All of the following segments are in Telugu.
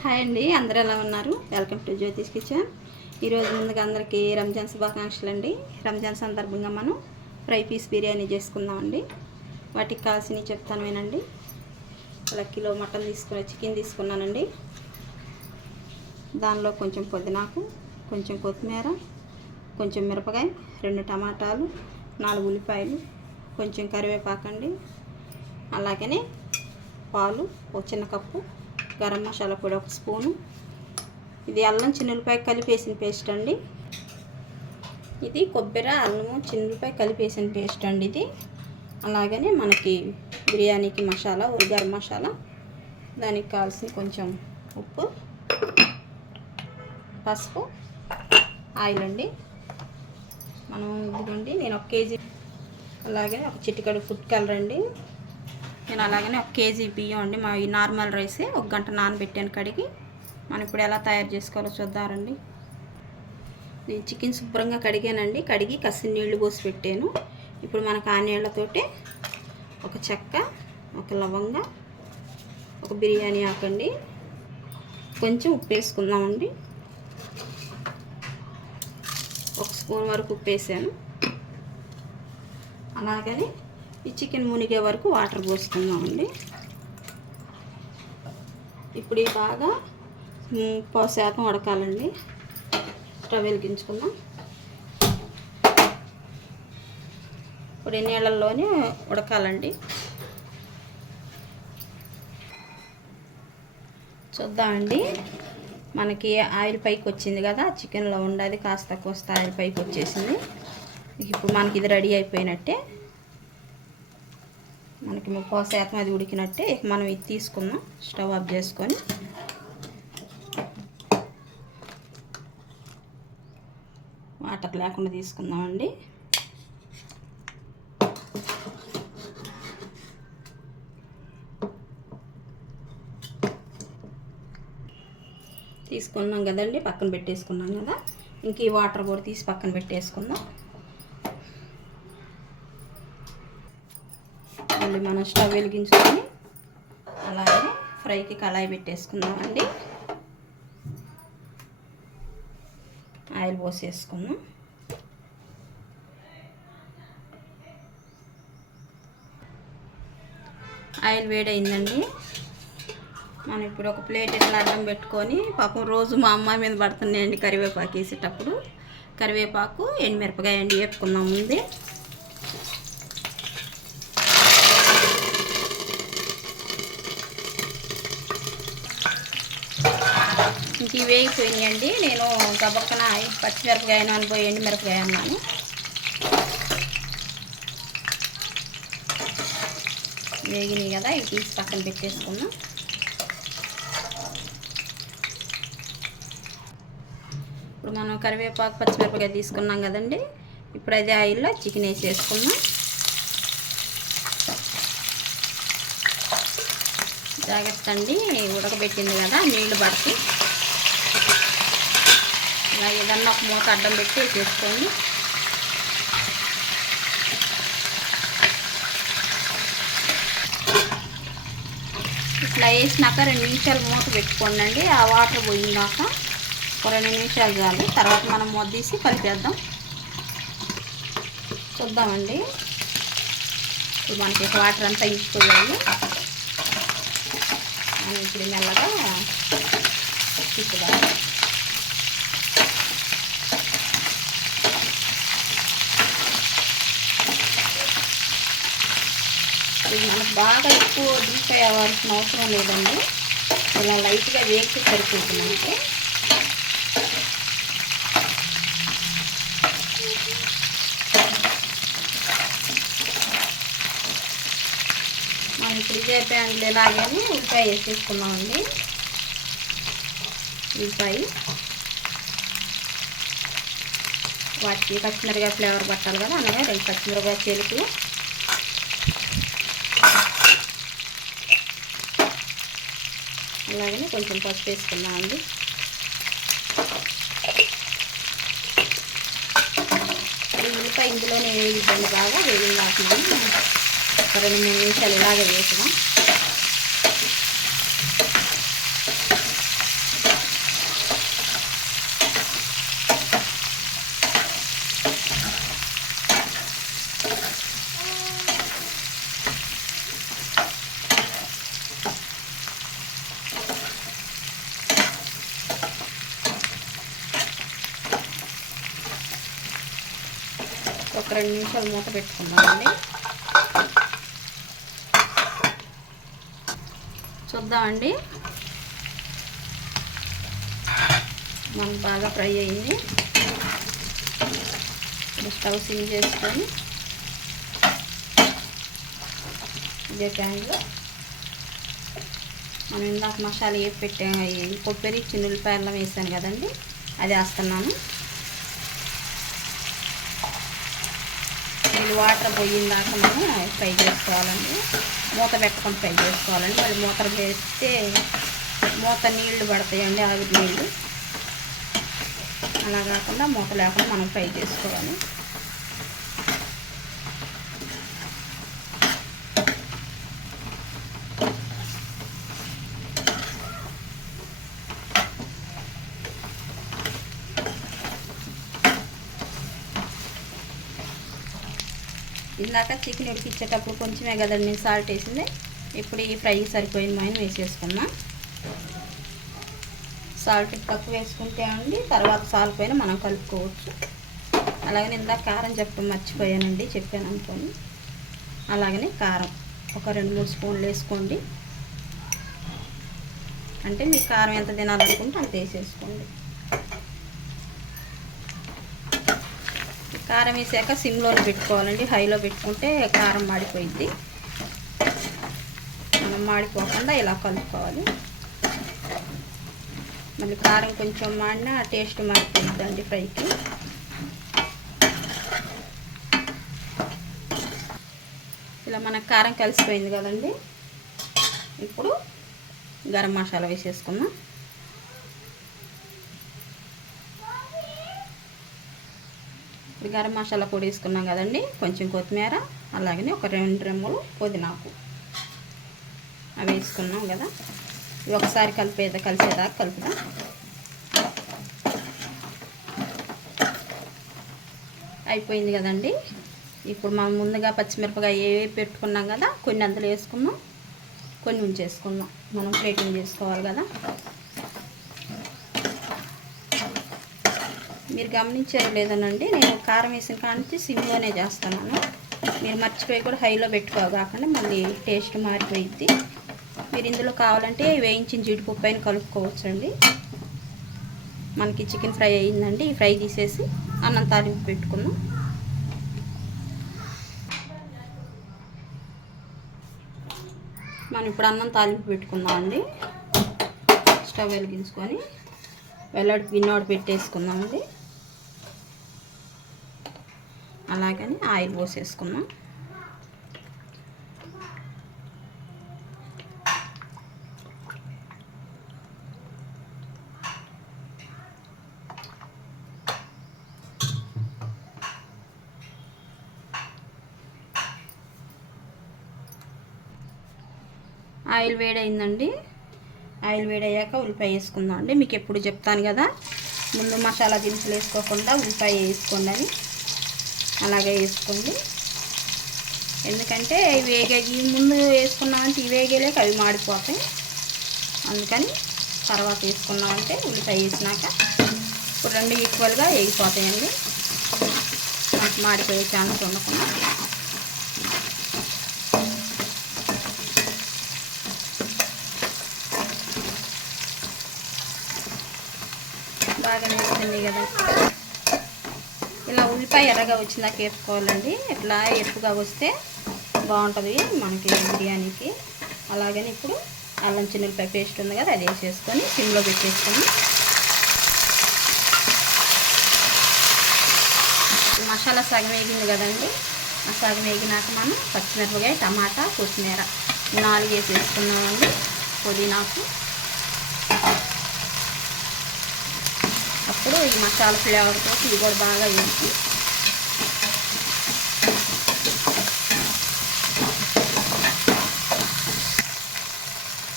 హాయ్ అండి, అందరూ ఎలా ఉన్నారు? Welcome to Jyothish kitchen. ఈరోజు ముందుగా అందరికీ రంజాన్ శుభాకాంక్షలు అండి. రంజాన్ సందర్భంగా మనం ఫ్రై పీస్ బిర్యానీ చేసుకుందామండి. వాటికి కావాల్సినవి చెప్తాను వినండి. అలా కిలో మటన్ చికెన్ తీసుకున్నానండి. దానిలో కొంచెం పుదీనాకు, కొంచెం కొత్తిమీర, కొంచెం మిరపకాయ, 2 టమాటాలు, 4 ఉల్లిపాయలు, కొంచెం కరివేపాకండి. అలాగనే పాలు ఒక చిన్న కప్పు, గరం మసాలా పొడి 1 స్పూను. ఇది అల్లం చిన్నులపాయ కలిపేసిన పేస్ట్ అండి. ఇది కొబ్బరి అల్లము చిన్నులపాయ కలిపేసిన పేస్ట్ అండి ఇది. అలాగనే మనకి బిర్యానీకి మసాలా గరం మసాలా, దానికి కావాల్సిన కొంచెం ఉప్పు, పసుపు, ఆయిల్ అండి. మనం ఇదిగోండి, నేను 1 కేజీ, అలాగే 1 చిటికెడు ఫుడ్ కలర్ అండి. నేను అలాగనే 1 కేజీ బియ్యం అండి, మా ఈ నార్మల్ రైసే 1 గంట నానబెట్టాను కడిగి. మనం ఇప్పుడు ఎలా తయారు చేసుకోవాలో చూద్దామండి. నేను చికెన్ శుభ్రంగా కడిగానండి. కడిగి కసి నీళ్లు పోసి పెట్టాను. ఇప్పుడు మనకు ఆ నీళ్ళతోటే 1 చెక్క, 1 లవంగ, 1 బిర్యానీ ఆకండి, కొంచెం ఉప్పు వేసుకుందామండి. 1 స్పూన్ వరకు ఉప్పు వేసాను. అలాగని ఈ చికెన్ మునిగే వరకు వాటర్ పోసుకుందామండి. ఇప్పుడు ఈ బాగా 10% ఉడకాలండి. స్టవ్ వెలిగించుకుందాం. ఇప్పుడు ఈ నీళ్ళల్లోనే ఉడకాలండి. చూద్దామండి. మనకి ఆయిల్ పైకి వచ్చింది కదా, చికెన్లో ఉండదు, కాస్త కోస్త ఆయిల్ పైకి వచ్చేసింది. ఇప్పుడు మనకి ఇది రెడీ అయిపోయినట్టే. మనకి 30% అది ఉడికినట్టే. మనం ఇది తీసుకుందాం. స్టవ్ ఆఫ్ చేసుకొని వాటర్ లేకుండా తీసుకుందామండి. తీసుకున్నాం కదండి, పక్కన పెట్టేసుకున్నాం కదా. ఇంక ఈ వాటర్ కూడా తీసి పక్కన పెట్టేసుకుందాం. మళ్ళీ మనం స్టవ్ వెలిగించుకొని అలాగే ఫ్రైకి కళాయి పెట్టేసుకుందామండి. ఆయిల్ పోసేసుకుందాం. ఆయిల్ వేడైందండి. మనం ఇప్పుడు ఒక ప్లేట్ ఇట్లా అడ్డం పెట్టుకొని, పాపం రోజు మా అమ్మాయి మీద పడుతున్నాయండి కరివేపాకు వేసేటప్పుడు. కరివేపాకు, ఎండుమిరపకాయ అండి వేపుకుందాం ముందే. ఇంక ఇవి వేగిపోయినాయండి. నేను గబక్కన పచ్చిమిరపకాయను అనుభవం ఎండుమిరపకాయ అన్నాను. వేగినాయి కదా, ఇవి తీసి పక్కన పెట్టేసుకున్నాం. ఇప్పుడు మనం కరివేపాకు పచ్చిమిరపకాయ తీసుకున్నాం కదండి. ఇప్పుడు అదే ఆయిల్లో చికెన్ వేసేసుకున్నాం. జాగ్రత్త అండి, ఉడకబెట్టింది కదా, నీళ్లు పట్టి ఇలా ఏదన్నా ఒక మూత అడ్డం పెట్టి వేసేసుకోండి. ఇట్లా వేసినాక 2 నిమిషాలు మూత పెట్టుకోండి. ఆ వాటర్ పోయినాక 2 నిమిషాలు చాలు. తర్వాత మనం మూత తీసి కలిపేద్దాం. చూద్దామండి. ఇప్పుడు మనకి వాటర్ అంతా ఇంకిపోయాయి. మనం ఇప్పుడు మెల్లగా తీసుకురావాలి. ఇది మనకు బాగా ఎక్కువ డీప్ అవ్వాల్సిన అవసరం లేదండి. ఇలా లైట్గా వేగితే సరిపోతుందంటే. మనం ఇప్పుడు ఇదే ప్యాన్లు ఇలాగని ఉల్లిపాయ వేసేసుకున్నామండి. ఉల్లిపాయ వాటికి పచ్చిమిరపకాయ ఫ్లేవర్ పట్టాలి కదా, అనగా 2 పచ్చిమిరపకాయ చెలుకులు, అలాగనే కొంచెం పసుపు వేసుకున్నామండి. ఈ ఉల్లిపాయ ఇందులోనే వేగిద్దండి. బాగా వేగిన వాటిని 2-3 నిమిషాలు ఇలాగే వేసినాం. 2 నిమిషాలు మూత పెట్టుకుందామండి. చూద్దామండి. మనకు బాగా ఫ్రై అయింది. ఇప్పుడు స్టవ్ సిమ్ చేసుకొని ఇదే ప్యాన్లో మనం ఇందాక మసాలా వేసి పెట్టాము, కొబ్బరి చిన్నులపాయలు వేసాను కదండి, అది వేస్తున్నాను. ఇది వాటర్ పోయిందాక మనం ఫ్రై చేసుకోవాలండి. మూత పెట్టుకొని ఫ్రై చేసుకోవాలండి. మళ్ళీ మూత వేస్తే మూత నీళ్లు పడతాయండి, ఆవిరి నీళ్ళు. అలా కాకుండా మూత లేకుండా మనం ఫ్రై చేసుకోవాలి. ఇందాక చికెన్ ఉడికించేటప్పుడు కొంచెమే కదండి సాల్ట్ వేసింది. ఇప్పుడు ఈ ఫ్రై సరిపోయిన మైన వేసేసుకుందాం. సాల్ట్ తక్కువ వేసుకుంటే అండి తర్వాత సాల్ట్ పైన మనం కలుపుకోవచ్చు. అలాగనే ఇందాక కారం చెప్పడం మర్చిపోయానండి, చెప్పాను అనుకోని. అలాగనే కారం ఒక 2-3 స్పూన్లు వేసుకోండి. అంటే మీకు కారం ఎంత తినాలనుకుంటే అంత వేసేసుకోండి. కారం వేసాక సిమ్లోనే పెట్టుకోవాలండి. హైలో పెట్టుకుంటే కారం మాడిపోయింది. మనం మాడిపోకుండా ఇలా కలుపుకోవాలి. మళ్ళీ కారం కొంచెం మాడినా టేస్ట్ మారిపోయిందండి ఫ్రైకి. ఇలా మనకు కారం కలిసిపోయింది కదండి. ఇప్పుడు గరం మసాలా వేసేసుకుందాం. ఇప్పుడు గరం మసాలా పొడి వేసుకున్నాం కదండి, కొంచెం కొత్తిమీర, అలాగనే ఒక 2 రెమ్మలు పుదీనాకు అవి వేసుకున్నాం కదా. ఇవి ఒకసారి కలిసేదాకా కలుపుదాం. అయిపోయింది కదండి. ఇప్పుడు మనం ముందుగా పచ్చిమిరపకాయ ఏవి పెట్టుకున్నాం కదా, కొన్ని అందులో వేసుకున్నాం, కొన్ని ఉంచేసుకున్నాం. మనం ప్లేటింగ్ చేసుకోవాలి కదా. మీరు గమనించారు లేదనండి, నేను కారం వేసిన కానించి సిమ్లోనే చేస్తున్నాను. మీరు మర్చిపోయి కూడా హైలో పెట్టుకోగాకుండా మళ్ళీ టేస్ట్ మారిపోయిద్ది. మీరు ఇందులో కావాలంటే వేయించిన జీడిపప్పు పైన కలుపుకోవచ్చండి. మనకి చికెన్ ఫ్రై అయ్యిందండి. ఈ ఫ్రై తీసేసి అన్నం తాలింపు పెట్టుకుందాం. మనం ఇప్పుడు అన్నం తాలింపు పెట్టుకుందామండి. స్టవ్ వెలిగించుకొని వెల్లడి గిన్నె పెట్టేసుకుందామండి. అలాగని ఆయిల్ పోసేసుకుందాం. ఆయిల్ వేడైందండి. ఆయిల్ వేడయ్యాక ఉల్లిపాయ వేసుకుందాం అండి. మీకు ఎప్పుడు చెప్తాను కదా, ముందు మసాలా దినుసులు వేసుకోకుండా ఉల్లిపాయ వేసుకోండి అని. అలాగే వేసుకోండి. ఎందుకంటే ఇవి ముందు వేసుకున్నామంటే ఇవి వేగలేక అవి మాడిపోతాయి. అందుకని తర్వాత వేసుకున్నామంటే ఉల్లిపాయ వేసినాక ఇప్పుడు 2 ఈక్వల్గా వేగిపోతాయండి. మనకు మాడిపోయే ఛాన్స్ ఉండకుండా. బాగా వేస్తుంది కదా. ఇలా ఉల్లిపాయ ఎర్రగా వచ్చిందాక వేసుకోవాలండి. ఇట్లా ఎరుపుగా వస్తే బాగుంటుంది మనకి బిర్యానీకి. అలాగని ఇప్పుడు అల్లం చిన్నులపాయ పేస్ట్ ఉంది కదా, అది వేసేసుకొని సిమ్లో పెట్టేసుకొని మసాలా సగం వేగింది కదండి. ఆ సగం వేగినాక మనం పచ్చిమిరపకాయ, టమాటా, కొత్తిమీర 4 వేసేసుకున్నామండి. పుదీనాకు అప్పుడు ఈ మసాలా ఫ్లేవర్తో ఇది కూడా బాగా వేసి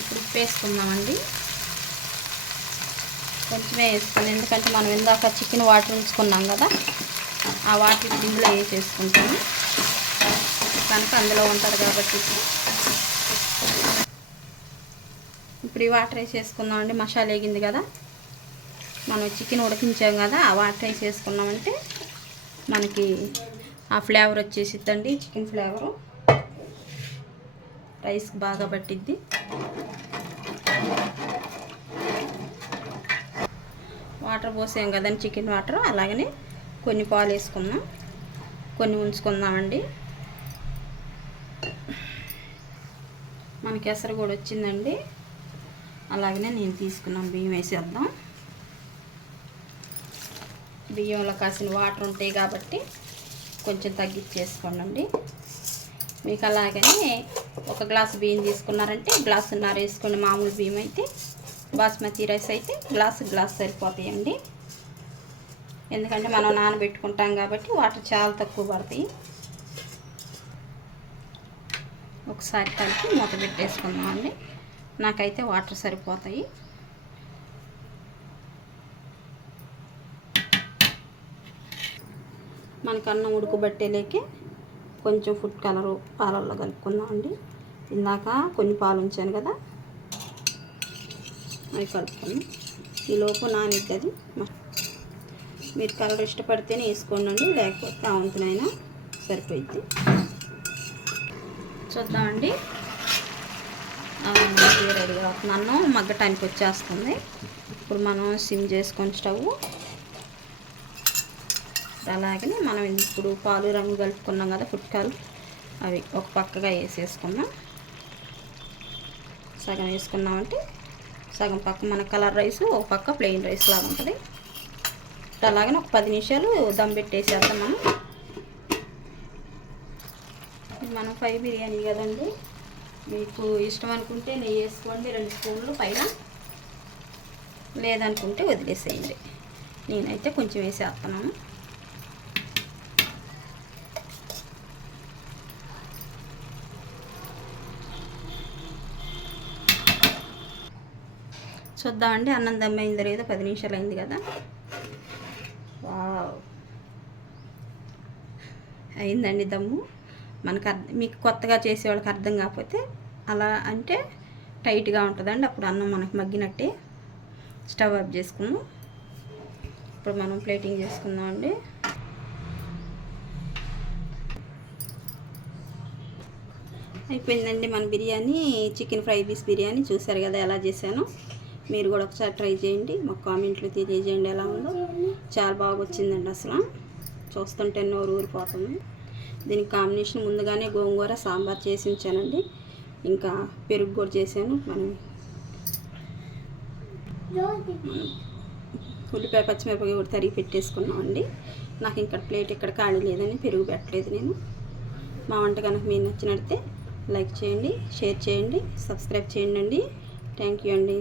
ఇప్పుడు ఉప్పు వేసుకుందామండి. కొంచెమే వేసుకుని, ఎందుకంటే మనం ఇందాక చికెన్ వాటర్ ఉంచుకున్నాం కదా, ఆ వాటర్ ఇందులో వేసేసుకుంటాము కనుక అందులో ఉంటుంది కాబట్టి. ఇప్పుడు ఈ వాటర్ వేసేసుకుందామండి. మసాలా వేగింది కదా, మనం చికెన్ ఉడికించాం కదా, ఆ వాటర్ వేసేసుకున్నామంటే మనకి ఆ ఫ్లేవర్ వచ్చేసిద్దండి, చికెన్ ఫ్లేవరు రైస్ బాగా పట్టిద్ది. వాటర్ పోసాం కదండి, చికెన్ వాటర్. అలాగనే కొన్ని పాలు వేసుకుందాం, కొన్ని ఉంచుకుందామండి. మనకి ఎసరు కూడా వచ్చిందండి. అలాగనే నేను తీసుకున్నాను బియ్యం వేసేద్దాం. బియ్యంలో కాసిన వాటర్ ఉంటాయి కాబట్టి కొంచెం తగ్గించేసుకోండి. మీకు అలాగనే ఒక గ్లాసు బియ్యం తీసుకున్నారంటే గ్లాసున్నర వేసుకోండి. మామూలు బియ్యం అయితే, బాస్మతి రైస్ అయితే గ్లాసు సరిపోతాయండి. ఎందుకంటే మనం నానబెట్టుకుంటాం కాబట్టి వాటర్ చాలా తక్కువ పడతాయి. ఒకసారి కలిపి మూత పెట్టేసుకుందామండి. నాకైతే వాటర్ సరిపోతాయి. మనకు అన్నం ఉడకబట్టేలేకే కొంచెం ఫుడ్ కలరు పాలల్లో కలుపుకుందామండి. ఇందాక కొన్ని పాలు ఉంచాను కదా, అవి కలుపుకుందాం. ఈలోపు నానిద్ది. మీరు కలర్ ఇష్టపడితేనే వేసుకోండి, లేకపోతే అవంతునైనా సరిపోయిద్ది. చూద్దామండి, రెడీగా అవుతుంది. అన్నం మగ్గటానికి వచ్చేస్తుంది. ఇప్పుడు మనం సిమ్ చేసుకొని స్టవ్. అలాగనే మనం ఇప్పుడు పాలు రంగు కలుపుకున్నాం కదా, ఫుడ్ కలర్, అవి ఒక పక్కగా వేసేసుకున్నాం. సగం వేసుకున్నామంటే సగం పక్క మన కలర్ రైస్, ఒక పక్క ప్లెయిన్ రైస్ లాగా ఉంటుంది. అలాగనే ఒక 10 నిమిషాలు దమ్ పెట్టేసేద్దాం. మనం ఫ్రై బిర్యానీ కదండి, మీకు ఇష్టం అనుకుంటే నెయ్యి వేసుకోండి 2 స్పూన్లు పైన, లేదనుకుంటే వదిలేసేయండి. నేనైతే కొంచెం వేసేస్తున్నాను. చూద్దామండి అన్నం దమ్ అయిందో లేదో. 10 నిమిషాలు అయింది కదా. వావ్, అయిందండి దమ్ము. మీకు కొత్తగా చేసేవాళ్ళకి అర్థం కాకపోతే అలా అంటే టైట్గా ఉంటుందండి, అప్పుడు అన్నం మనకు మగ్గినట్టే. స్టవ్ ఆఫ్ చేసుకుందాం. ఇప్పుడు మనం ప్లేటింగ్ చేసుకుందామండి. అయిపోయిందండి మన biryani, chicken fry piece biryani. చూసారు కదా ఎలా చేశాను. మీరు కూడా ఒకసారి ట్రై చేయండి, మాకు కామెంట్లు తెలియజేయండి ఎలా ఉందో. చాలా బాగా వచ్చిందండి, అసలు చూస్తుంటే నోరు ఊరిపోతుంది. దీనికి కాంబినేషన్ ముందుగానే గోంగూర సాంబార్ చేసి ఉంచానండి, ఇంకా పెరుగు కూడా చేశాను. మనం ఉల్లిపాయ పచ్చిమిరపకాయ కూడా తరిగి పెట్టేసుకున్నామండి. నాకు ఇంకా ప్లేట్ ఇక్కడ ఖాళీ లేదని పెరుగు పెట్టలేదు నేను. మా వంట కనుక మీకు నచ్చినట్లయితే లైక్ చేయండి, షేర్ చేయండి, సబ్స్క్రైబ్ చేయండి అండి. థ్యాంక్ యూ అండి.